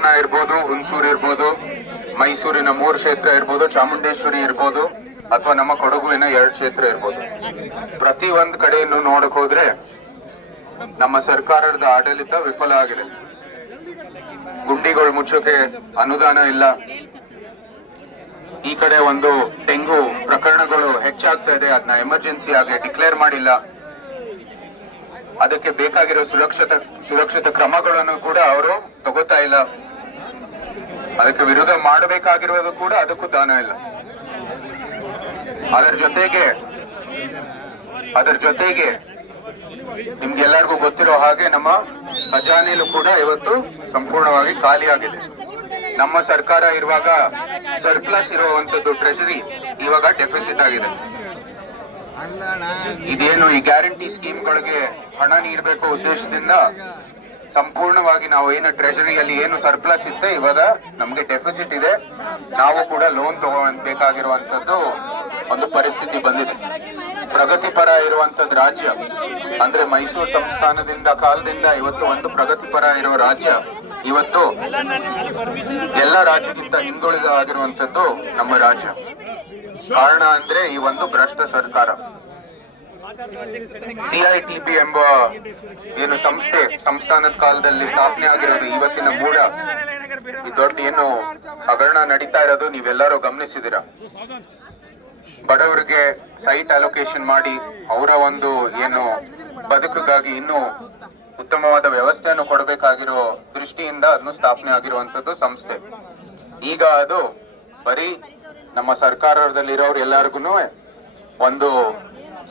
ಹಾಸನ ಇರ್ಬೋದು, ಹುಣಸೂರು ಇರ್ಬೋದು, ಮೈಸೂರಿನ 3 ಕ್ಷೇತ್ರ ಇರ್ಬೋದು, ಚಾಮುಂಡೇಶ್ವರಿ ಇರ್ಬೋದು, ಅಥವಾ ನಮ್ಮ ಕೊಡಗುವಿನ 2 ಕ್ಷೇತ್ರ ಇರ್ಬೋದು. ಪ್ರತಿ ಒಂದ್ ಕಡೆಯನ್ನು ನೋಡಕ್ ಹೋದ್ರೆ ನಮ್ಮ ಸರ್ಕಾರದ ಆಡಳಿತ ವಿಫಲ ಆಗಿದೆ. ಗುಂಡಿಗಳು ಮುಚ್ಚೋಕೆ ಅನುದಾನ ಇಲ್ಲ. ಈ ಕಡೆ ಒಂದು ಡೆಂಗು ಪ್ರಕರಣಗಳು ಹೆಚ್ಚಾಗ್ತಾ ಇದೆ, ಅದನ್ನ ಎಮರ್ಜೆನ್ಸಿ ಆಗಿ ಡಿಕ್ಲೇರ್ ಮಾಡಿಲ್ಲ. ಅದಕ್ಕೆ ಬೇಕಾಗಿರೋ ಸುರಕ್ಷಿತ ಕ್ರಮಗಳನ್ನು ಕೂಡ ಅವರು ತಗೋತಾ ಇಲ್ಲ. ಅದಕ್ಕೆ ವಿರೋಧ ಮಾಡಬೇಕಾಗಿರೋದು ಕೂಡ ಅದಕ್ಕೂ ದಾನ ಇಲ್ಲ. ಅದರ ಜೊತೆಗೆ ನಿಮ್ಗೆಲ್ಲರಿಗೂ ಗೊತ್ತಿರೋ ಹಾಗೆ ನಮ್ಮ ಖಜಾನೆಯಲ್ಲೂ ಕೂಡ ಇವತ್ತು ಸಂಪೂರ್ಣವಾಗಿ ಖಾಲಿ ಆಗಿದೆ. ನಮ್ಮ ಸರ್ಕಾರ ಇರುವಾಗ ಸರ್ಪ್ಲಸ್ ಇರುವಂತದ್ದು ಟ್ರೆಷರಿ ಇವಾಗ ಡೆಫಿಸಿಟ್ ಆಗಿದೆ. ಇದೇನು ಈ ಗ್ಯಾರಂಟಿ ಸ್ಕೀಮ್ಗಳಿಗೆ ಹಣ ನೀಡಬೇಕು ಉದ್ದೇಶದಿಂದ ಸಂಪೂರ್ಣವಾಗಿ ನಾವು ಏನು ಟ್ರೆಷರಿಯಲ್ಲಿ ಏನು ಸರ್ಪ್ಲಸ್ ಇತ್ತೆ ಇವಾಗ ನಮ್ಗೆ ಡೆಫಿಸಿಟ್ ಇದೆ. ನಾವು ಕೂಡ ಲೋನ್ ತಗೋಬೇಕಾಗಿರುವಂತದ್ದು ಒಂದು ಪರಿಸ್ಥಿತಿ ಬಂದಿದೆ. ಪ್ರಗತಿಪರ ಇರುವಂತದ್ದು ರಾಜ್ಯ ಅಂದ್ರೆ ಮೈಸೂರು ಸಂಸ್ಥಾನದಿಂದ ಕಾಲದಿಂದ ಇವತ್ತು ಒಂದು ಪ್ರಗತಿಪರ ಇರುವ ರಾಜ್ಯ ಇವತ್ತು ಎಲ್ಲ ರಾಜ್ಯಕ್ಕಿಂತ ಹಿಂದುಳಿದ ಆಗಿರುವಂತದ್ದು ನಮ್ಮ ರಾಜ್ಯ. ಕಾರಣ ಅಂದ್ರೆ ಈ ಒಂದು ಭ್ರಷ್ಟ ಸರ್ಕಾರ. CITB ಎಂಬ ಏನು ಸಂಸ್ಥಾನದ ಕಾಲದಲ್ಲಿ ಸ್ಥಾಪನೆ ಆಗಿರೋದು ಇವತ್ತಿನ ಮೂಡ ಈ ದೊಡ್ಡ ಏನು ಹಗರಣ ನಡೀತಾ ಇರೋದು ನೀವೆಲ್ಲರೂ ಗಮನಿಸಿದಿರ. ಬಡವರಿಗೆ ಸೈಟ್ ಅಲೋಕೇಶನ್ ಮಾಡಿ ಅವರ ಒಂದು ಏನು ಬದುಕಿಗಾಗಿ ಇನ್ನೂ ಉತ್ತಮವಾದ ವ್ಯವಸ್ಥೆಯನ್ನು ಕೊಡಬೇಕಾಗಿರೋ ದೃಷ್ಟಿಯಿಂದ ಅದನ್ನು ಸ್ಥಾಪನೆ ಆಗಿರುವಂತದ್ದು ಸಂಸ್ಥೆ. ಈಗ ಅದು ಬರೀ ನಮ್ಮ ಸರ್ಕಾರದಲ್ಲಿರೋರು ಎಲ್ಲರಿಗೂ ಒಂದು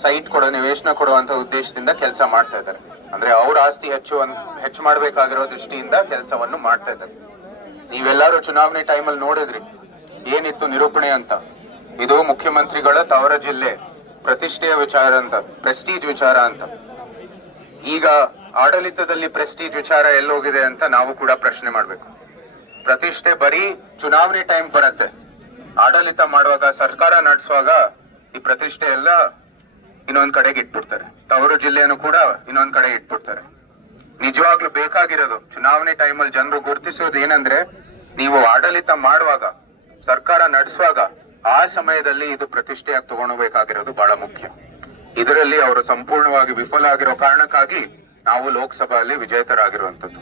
ಸೈಟ್ ನಿವೇಶನ ಕೊಡುವಂತ ಉದ್ದೇಶದಿಂದ ಕೆಲಸ ಮಾಡ್ತಾ ಇದ್ದಾರೆ. ಅಂದ್ರೆ ಅವ್ರ ಆಸ್ತಿ ಹೆಚ್ಚು ಮಾಡಬೇಕಾಗಿರೋ ದೃಷ್ಟಿಯಿಂದ ಕೆಲಸವನ್ನು ಮಾಡ್ತಾ ಇದ್ದಾರೆ. ನೀವೆಲ್ಲರೂ ಚುನಾವಣೆ ಟೈಮಲ್ಲಿ ನೋಡಿದ್ರಿ ಏನಿತ್ತು ನಿರೂಪಣೆ ಅಂತ. ಇದು ಮುಖ್ಯಮಂತ್ರಿಗಳ ತವರ ಜಿಲ್ಲೆ ಪ್ರತಿಷ್ಠೆಯ ವಿಚಾರ ಅಂತ, ಪ್ರೆಸ್ಟೀಜ್ ವಿಚಾರ ಅಂತ. ಈಗ ಆಡಳಿತದಲ್ಲಿ ಪ್ರೆಸ್ಟೀಜ್ ವಿಚಾರ ಎಲ್ಲೋಗಿದೆ ಅಂತ ನಾವು ಕೂಡ ಪ್ರಶ್ನೆ ಮಾಡ್ಬೇಕು. ಪ್ರತಿಷ್ಠೆ ಬರೀ ಚುನಾವಣೆ ಟೈಮ್ ಬರುತ್ತೆ. ಆಡಳಿತ ಮಾಡುವಾಗ ಸರ್ಕಾರ ನಡೆಸುವಾಗ ಈ ಪ್ರತಿಷ್ಠೆ ಎಲ್ಲ ಇನ್ನೊಂದ್ ಕಡೆಗೆ ಇಟ್ಬಿಡ್ತಾರೆ. ತವರು ಜಿಲ್ಲೆಯನ್ನು ಕೂಡ ಇನ್ನೊಂದ್ ಕಡೆಗೆ ಇಟ್ಬಿಡ್ತಾರೆ. ನಿಜವಾಗ್ಲೂ ಬೇಕಾಗಿರೋದು ಚುನಾವಣೆ ಟೈಮಲ್ಲಿ ಜನರು ಗುರುತಿಸೋದು ಏನಂದ್ರೆ ನೀವು ಆಡಳಿತ ಮಾಡುವಾಗ ಸರ್ಕಾರ ನಡೆಸುವಾಗ ಆ ಸಮಯದಲ್ಲಿ ಇದು ಪ್ರತಿಷ್ಠೆಯಾಗಿ ತಗೊಳ್ಬೇಕಾಗಿರೋದು ಬಹಳ ಮುಖ್ಯ. ಇದರಲ್ಲಿ ಅವರು ಸಂಪೂರ್ಣವಾಗಿ ವಿಫಲ ಆಗಿರೋ ಕಾರಣಕ್ಕಾಗಿ ನಾವು ಲೋಕಸಭೆಯಲ್ಲಿ ವಿಜೇತರಾಗಿರುವಂತದ್ದು.